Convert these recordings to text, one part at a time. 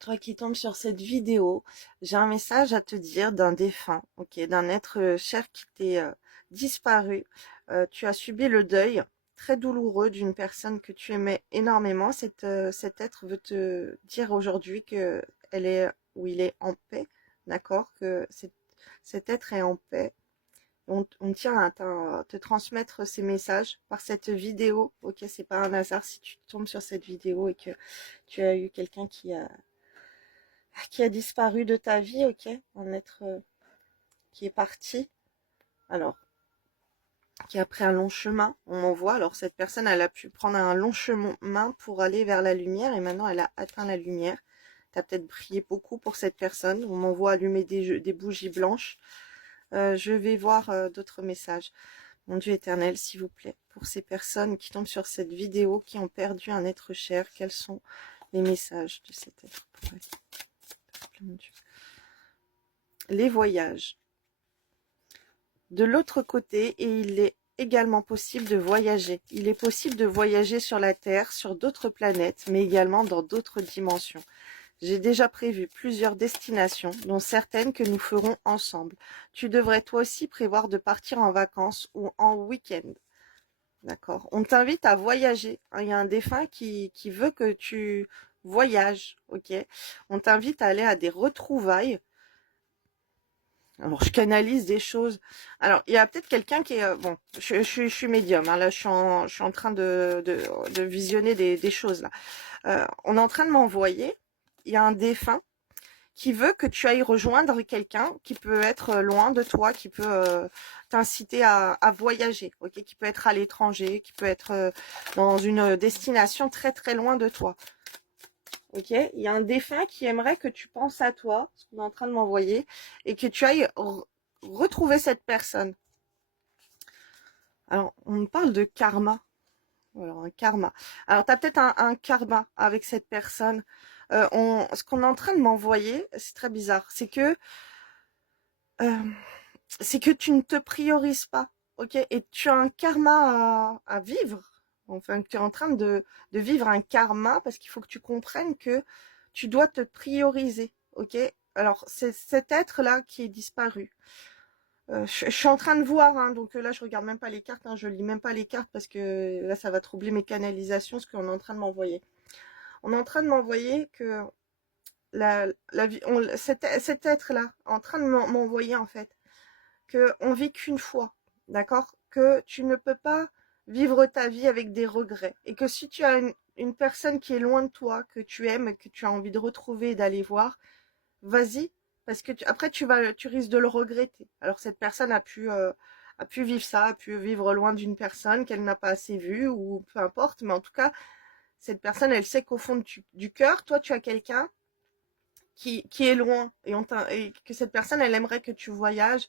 Toi qui tombes sur cette vidéo, j'ai un message à te dire d'un défunt, ok, d'un être cher qui t'est disparu. Tu as subi le deuil très douloureux d'une personne que tu aimais énormément. Cet être veut te dire aujourd'hui que elle est ou il est en paix, d'accord, que cet être est en paix. On tient à te transmettre ces messages par cette vidéo, ok, c'est pas un hasard si tu tombes sur cette vidéo et que tu as eu quelqu'un qui a disparu de ta vie, ok, un être qui est parti, alors qui a pris un long chemin, on m'envoie, alors cette personne elle a pu prendre un long chemin pour aller vers la lumière et maintenant elle a atteint la lumière. Tu as peut-être prié beaucoup pour cette personne, on m'envoie allumer des bougies blanches. Je vais voir d'autres messages. Mon Dieu éternel, s'il vous plaît, pour ces personnes qui tombent sur cette vidéo, qui ont perdu un être cher, quels sont les messages de cet être pour elles? Mon Dieu. Les voyages. De l'autre côté, et il est également possible de voyager. Il est possible de voyager sur la Terre, sur d'autres planètes, mais également dans d'autres dimensions. J'ai déjà prévu plusieurs destinations, dont certaines que nous ferons ensemble. Tu devrais toi aussi prévoir de partir en vacances ou en week-end. D'accord. On t'invite à voyager. Il y a un défunt qui veut que tu voyages. Ok. On t'invite à aller à des retrouvailles. Alors, je canalise des choses. Alors, il y a peut-être quelqu'un qui est... bon, je suis médium. Hein, là, je suis en train de visionner des choses. Là. On est en train de m'envoyer. Il y a un défunt qui veut que tu ailles rejoindre quelqu'un qui peut être loin de toi, qui peut t'inciter à voyager, ok, qui peut être à l'étranger, qui peut être dans une destination très très loin de toi. Ok, il y a un défunt qui aimerait que tu penses à toi, ce qu'on est en train de m'envoyer, et que tu ailles retrouver cette personne. Alors, on me parle de karma. Alors, un karma. Alors, tu as peut-être un karma avec cette personne. Ce qu'on est en train de m'envoyer, c'est très bizarre, euh, c'est que tu ne te priorises pas, ok? Et tu as un karma à vivre. Enfin, tu es en train de vivre un karma parce qu'il faut que tu comprennes que tu dois te prioriser, ok? Alors, c'est cet être-là qui est disparu. Je suis en train de voir, hein, donc là, je regarde même pas les cartes, hein, je lis même pas les cartes parce que là, ça va troubler mes canalisations, ce qu'on est en train de m'envoyer. On est en train de m'envoyer que cet être-là, en train de m'envoyer en fait, qu'on vit qu'une fois, d'accord? Que tu ne peux pas vivre ta vie avec des regrets. Et que si tu as une personne qui est loin de toi, que tu aimes, que tu as envie de retrouver et d'aller voir, vas-y, parce que après tu risques de le regretter. Alors cette personne a pu vivre ça, a pu vivre loin d'une personne qu'elle n'a pas assez vue, ou peu importe, mais en tout cas, cette personne, elle sait qu'au fond du cœur, toi, tu as quelqu'un qui est loin, et que cette personne, elle aimerait que tu voyages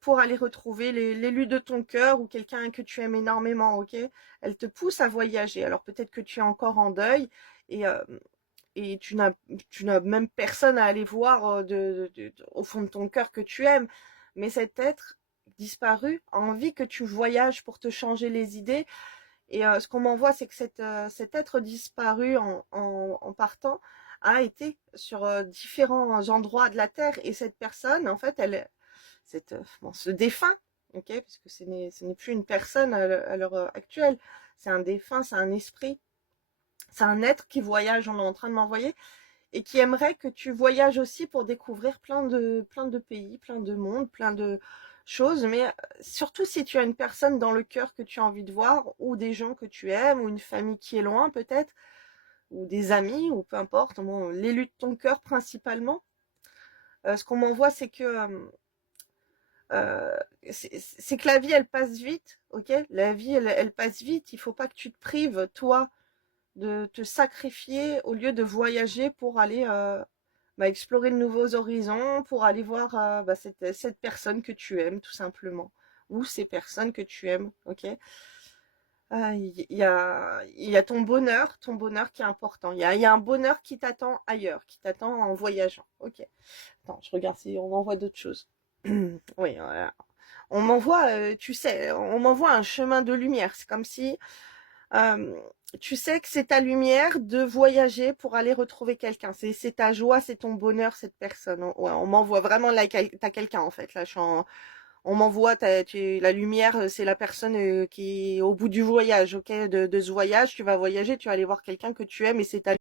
pour aller retrouver l'élu de ton cœur ou quelqu'un que tu aimes énormément, ok? Elle te pousse à voyager. Alors peut-être que tu es encore en deuil et, euh, et tu n'as même personne à aller voir au fond de ton cœur que tu aimes. Mais cet être disparu a envie que tu voyages pour te changer les idées. Et ce qu'on m'envoie, c'est que cet être disparu en partant a été sur différents endroits de la Terre. Et cette personne, en fait, bon, ce défunt, ok, parce que ce n'est plus une personne à l'heure actuelle, c'est un défunt, c'est un esprit, c'est un être qui voyage, on est en train de m'envoyer, et qui aimerait que tu voyages aussi pour découvrir plein de pays, plein de mondes, plein de choses, mais surtout si tu as une personne dans le cœur que tu as envie de voir, ou des gens que tu aimes, ou une famille qui est loin peut-être, ou des amis, ou peu importe, bon, l'élu de ton cœur principalement. Ce qu'on m'envoie, c'est que c'est que la vie, elle passe vite, ok? La vie, elle passe vite. Il faut pas que tu te prives, toi, de te sacrifier au lieu de voyager pour aller explorer de nouveaux horizons, pour aller voir cette personne que tu aimes, tout simplement. Ou ces personnes que tu aimes, ok? Il y a ton bonheur qui est important. Il y a un bonheur qui t'attend ailleurs, qui t'attend en voyageant, ok? Attends, je regarde si on m'envoie d'autres choses. Oui, voilà. On m'envoie, tu sais, on m'envoie un chemin de lumière. C'est comme si euh, tu sais que c'est ta lumière de voyager pour aller retrouver quelqu'un. C'est ta joie, c'est ton bonheur, cette personne. Ouais, on m'envoie vraiment là, t'as quelqu'un en fait. Là, on m'envoie la lumière, c'est la personne qui est au bout du voyage, ok, de ce voyage. Tu vas voyager, tu vas aller voir quelqu'un que tu aimes et c'est ta